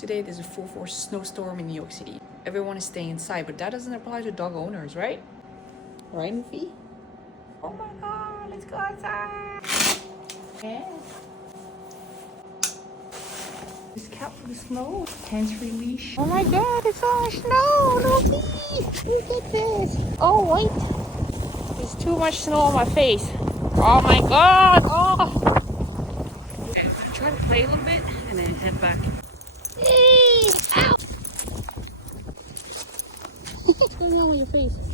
Today there's a full force snowstorm in New York City. Everyone is staying inside, but that doesn't apply to dog owners, right? Right, Miffy? Oh my god, let's go outside! Yeah. This cat for the snow. Hands-free leash. Oh my god, it's all snow! Look, look at this! Oh wait! There's too much snow on my face. Oh my god! Oh! Okay, I'm gonna try to play a little bit and then head back. Ow! What's going on with your face?